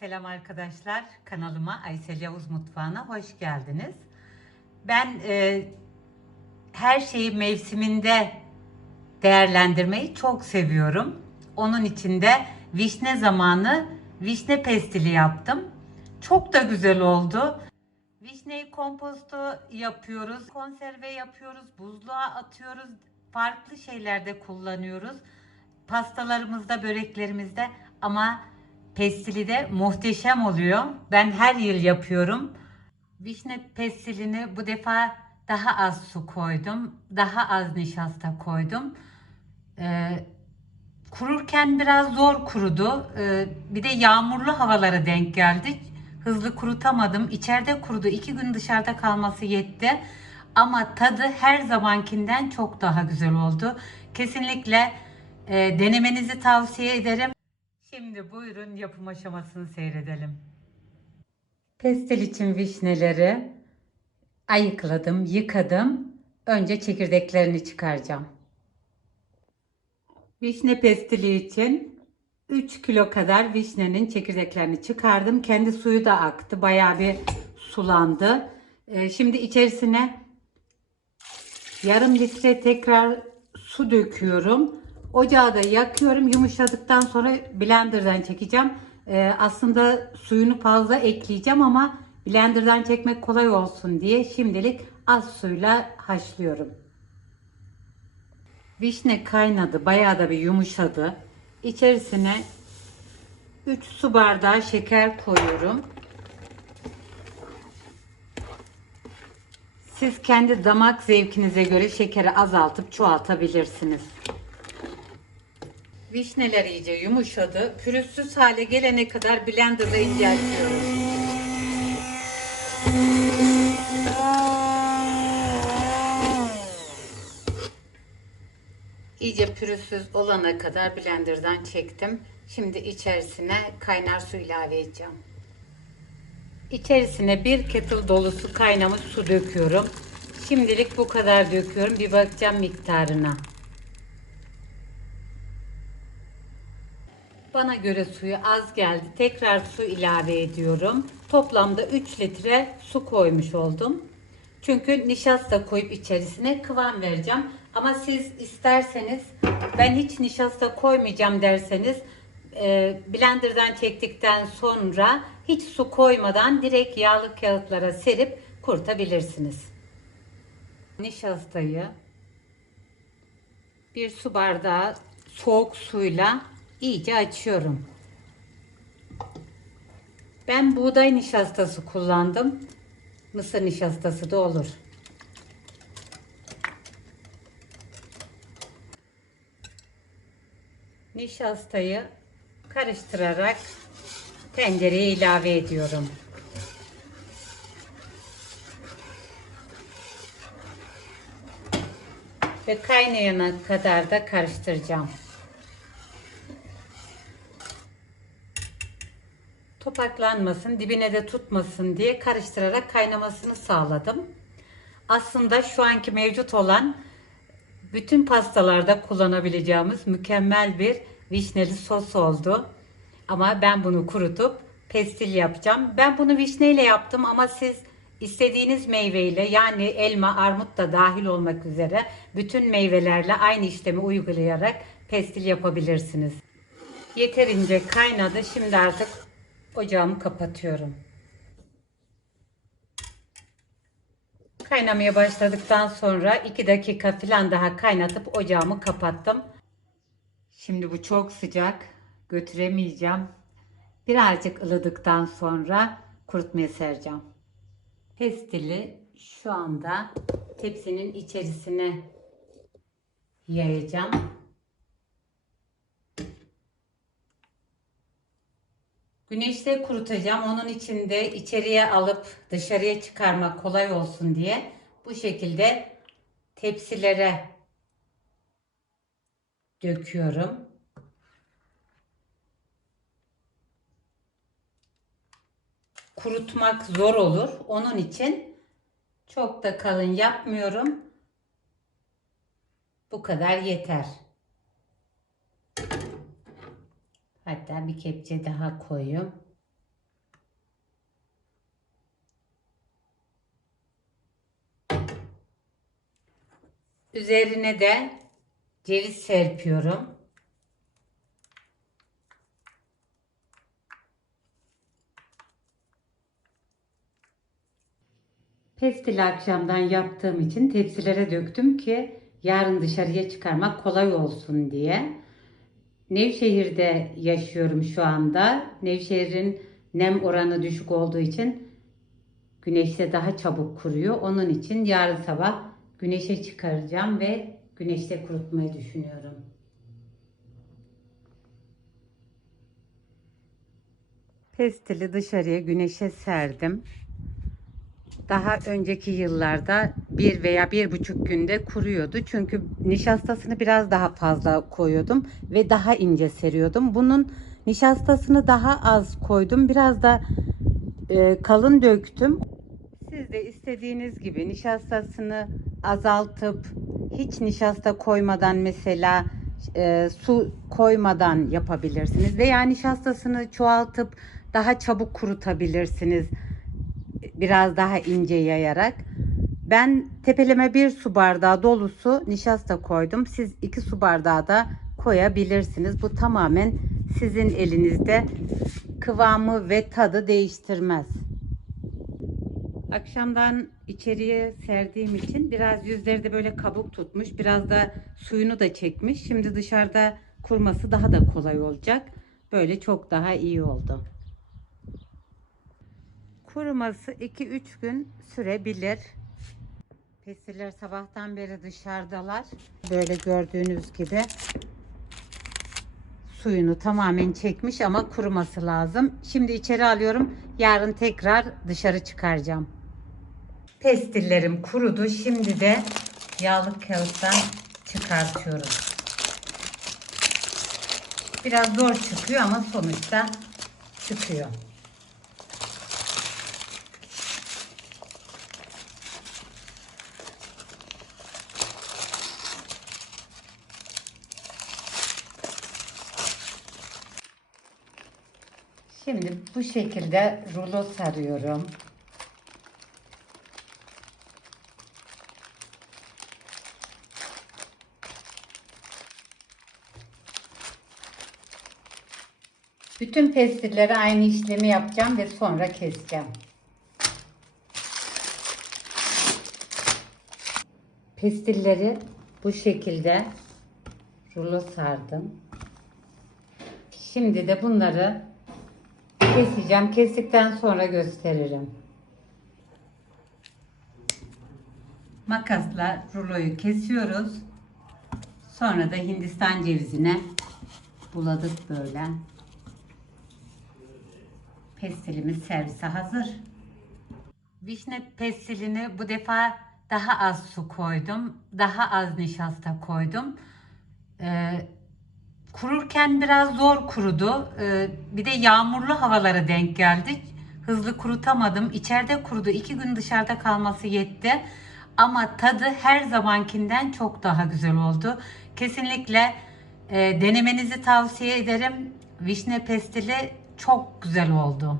Selam arkadaşlar. Kanalıma Aysel Yavuz Mutfağı'na hoş geldiniz. Ben e, her şeyi mevsiminde değerlendirmeyi çok seviyorum. Onun için de vişne zamanı vişne pestili yaptım. Çok da güzel oldu. Vişneyi komposto yapıyoruz, konserve yapıyoruz, buzluğa atıyoruz, farklı şeylerde kullanıyoruz. Pastalarımızda, böreklerimizde ama pestili de muhteşem oluyor. Ben her yıl yapıyorum. Vişne pestilini bu defa daha az su koydum, daha az nişasta koydum. Ee, kururken biraz zor kurudu. Ee, bir de yağmurlu havalara denk geldi. Hızlı kurutamadım. İçeride kurudu. İki gün dışarıda kalması yetti. Ama tadı her zamankinden çok daha güzel oldu. Kesinlikle e, denemenizi tavsiye ederim. Şimdi buyurun yapım aşamasını seyredelim. Pestil için vişneleri ayıkladım, yıkadım. Önce çekirdeklerini çıkaracağım. Vişne pestili için 3 kilo kadar vişnenin çekirdeklerini çıkardım. Kendi suyu da aktı. Bayağı bir sulandı. Ee, şimdi içerisine yarım litre tekrar su döküyorum. Ocağı da yakıyorum. Yumuşadıktan sonra blenderdan çekeceğim. Ee, aslında suyunu fazla ekleyeceğim ama blenderdan çekmek kolay olsun diye şimdilik az suyla haşlıyorum. Vişne kaynadı. Bayağı da bir yumuşadı. İçerisine 3 su bardağı şeker koyuyorum. Siz kendi damak zevkinize göre şekeri azaltıp çoğaltabilirsiniz. Vişneler iyice yumuşadı. Pürüzsüz hale gelene kadar blenderda inceltiyorum. İyice pürüzsüz olana kadar blenderdan çektim. Şimdi içerisine kaynar su ilave edeceğim. İçerisine bir kettle dolusu kaynamış su döküyorum. Şimdilik bu kadar döküyorum. Bir bakacağım miktarına. Bana göre suyu az geldi. Tekrar su ilave ediyorum. Toplamda 3 litre su koymuş oldum. Çünkü nişasta koyup içerisine kıvam vereceğim. Ama siz isterseniz ben hiç nişasta koymayacağım derseniz e, blenderdan çektikten sonra hiç su koymadan direkt yağlı kağıtlara serip kurutabilirsiniz. Nişastayı bir su bardağı soğuk suyla iyice açıyorum. Ben buğday nişastası kullandım. Mısır nişastası da olur. Nişastayı karıştırarak tencereye ilave ediyorum. Ve kaynayana kadar da karıştıracağım. Topaklanmasın, dibine de tutmasın diye karıştırarak kaynamasını sağladım. Aslında şu anki mevcut olan bütün pastalarda kullanabileceğimiz mükemmel bir vişneli sos oldu. Ama ben bunu kurutup pestil yapacağım. Ben bunu vişneyle yaptım ama siz istediğiniz meyveyle yani elma, armut da dahil olmak üzere bütün meyvelerle aynı işlemi uygulayarak pestil yapabilirsiniz. Yeterince kaynadı. Şimdi artık ocağımı kapatıyorum. Kaynamaya başladıktan sonra 2 dakika falan daha kaynatıp ocağımı kapattım. Şimdi bu çok sıcak. Götüremeyeceğim. Birazcık ılıdıktan sonra kurutmaya sereceğim. Pestili şu anda tepsinin içerisine yayacağım. Güneşte kurutacağım. Onun için de içeriye alıp dışarıya çıkarmak kolay olsun diye bu şekilde tepsilere döküyorum. Kurutmak zor olur. Onun için çok da kalın yapmıyorum. Bu kadar yeter. hatta bir kepçe daha koyayım. Üzerine de ceviz serpiyorum. Pestili akşamdan yaptığım için tepsilere döktüm ki yarın dışarıya çıkarmak kolay olsun diye. Nevşehir'de yaşıyorum şu anda. Nevşehir'in nem oranı düşük olduğu için güneşte daha çabuk kuruyor. Onun için yarın sabah güneşe çıkaracağım ve güneşte kurutmayı düşünüyorum. Pestili dışarıya güneşe serdim. Daha önceki yıllarda bir veya bir buçuk günde kuruyordu. Çünkü nişastasını biraz daha fazla koyuyordum ve daha ince seriyordum. Bunun nişastasını daha az koydum. Biraz da e, kalın döktüm. Siz de istediğiniz gibi nişastasını azaltıp hiç nişasta koymadan mesela e, su koymadan yapabilirsiniz. Veya nişastasını çoğaltıp daha çabuk kurutabilirsiniz biraz daha ince yayarak. Ben tepeleme bir su bardağı dolusu nişasta koydum. Siz iki su bardağı da koyabilirsiniz. Bu tamamen sizin elinizde kıvamı ve tadı değiştirmez. Akşamdan içeriye serdiğim için biraz yüzleri de böyle kabuk tutmuş. Biraz da suyunu da çekmiş. Şimdi dışarıda kurması daha da kolay olacak. Böyle çok daha iyi oldu. Kuruması 2-3 gün sürebilir. Pesiller sabahtan beri dışarıdalar. Böyle gördüğünüz gibi suyunu tamamen çekmiş ama kuruması lazım. Şimdi içeri alıyorum. Yarın tekrar dışarı çıkaracağım. Pestillerim kurudu. Şimdi de yağlı kağıttan çıkartıyorum. Biraz zor çıkıyor ama sonuçta çıkıyor. Şimdi bu şekilde rulo sarıyorum. Bütün pestilleri aynı işlemi yapacağım ve sonra keseceğim. Pestilleri bu şekilde rulo sardım. Şimdi de bunları keseceğim. Kestikten sonra gösteririm. Makasla ruloyu kesiyoruz. Sonra da Hindistan cevizine buladık böyle. Pestilimiz servise hazır. Vişne pestilini bu defa daha az su koydum. Daha az nişasta koydum. Ee, kururken biraz zor kurudu. Ee, bir de yağmurlu havalara denk geldi. Hızlı kurutamadım. İçeride kurudu. İki gün dışarıda kalması yetti. Ama tadı her zamankinden çok daha güzel oldu. Kesinlikle e, denemenizi tavsiye ederim. Vişne pestili çok güzel oldu.